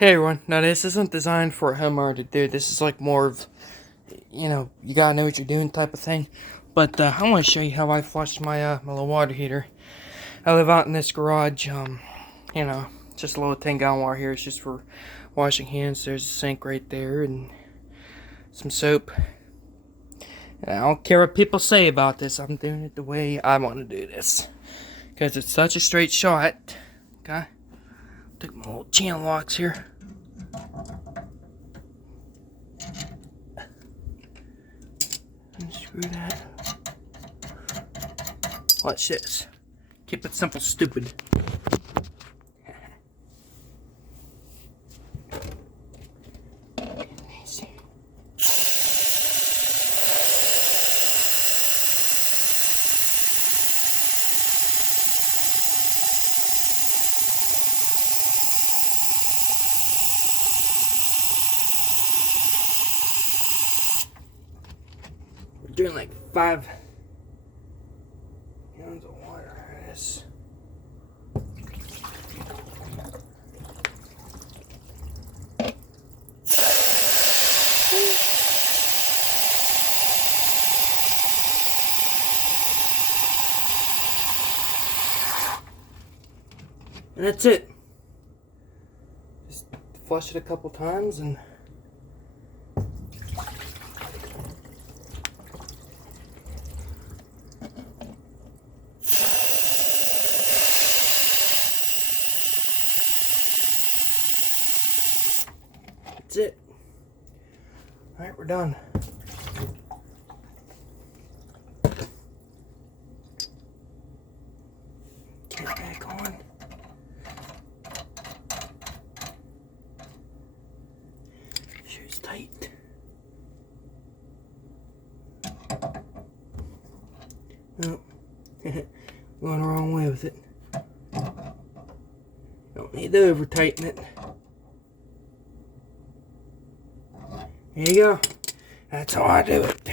Hey everyone, now this isn't designed for a homeowner to do. This is like more of, you gotta know what you're doing type of thing. But I want to show you how I flush my little water heater. I live out in this garage, just a little 10-gallon water here. It's just for washing hands. There's a sink right there and some soap. And I don't care what people say about this. I'm doing it the way I want to do this. Because it's such a straight shot. Okay? Took my little channel locks here. Unscrew that. Watch this. Keep it simple, stupid. Easy. We're doing like 5 gallons of water out of this. And that's it. Just flush it a couple times and that's it. Alright, we're done. Get it back on. Sure it's tight. Oh, going the wrong way with it. Don't need to over tighten it. There you go. That's how I do it.